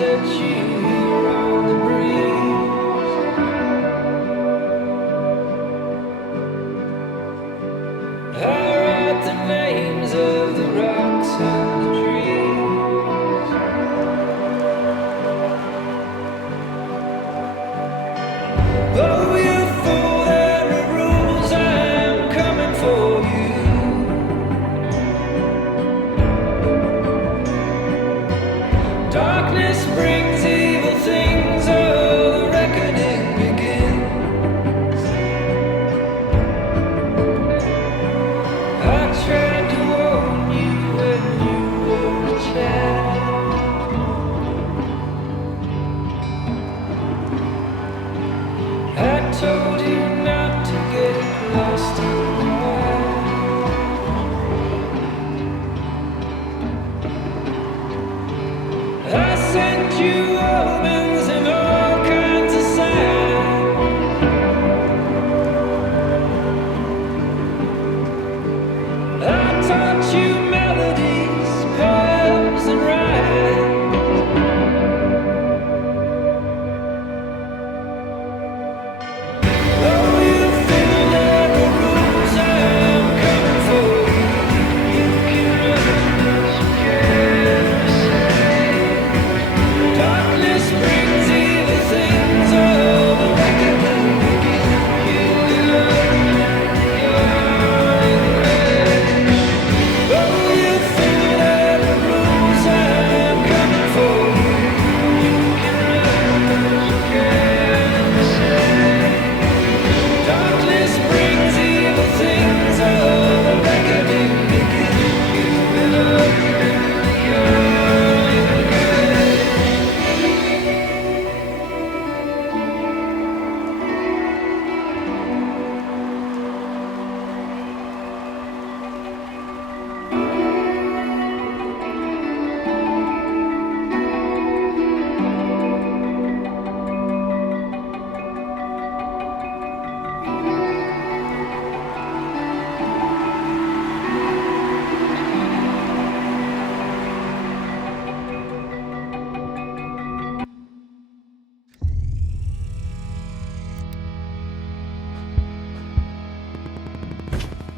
at you here on the breeze. I write the names of the rocks and the trees. Oh, you fool, there are rules, I'm coming for you. Darkness brings evil things, oh, the reckoning begins. I tried to warn you when you were a child. I told you not to get lost in the wild. I sent you home.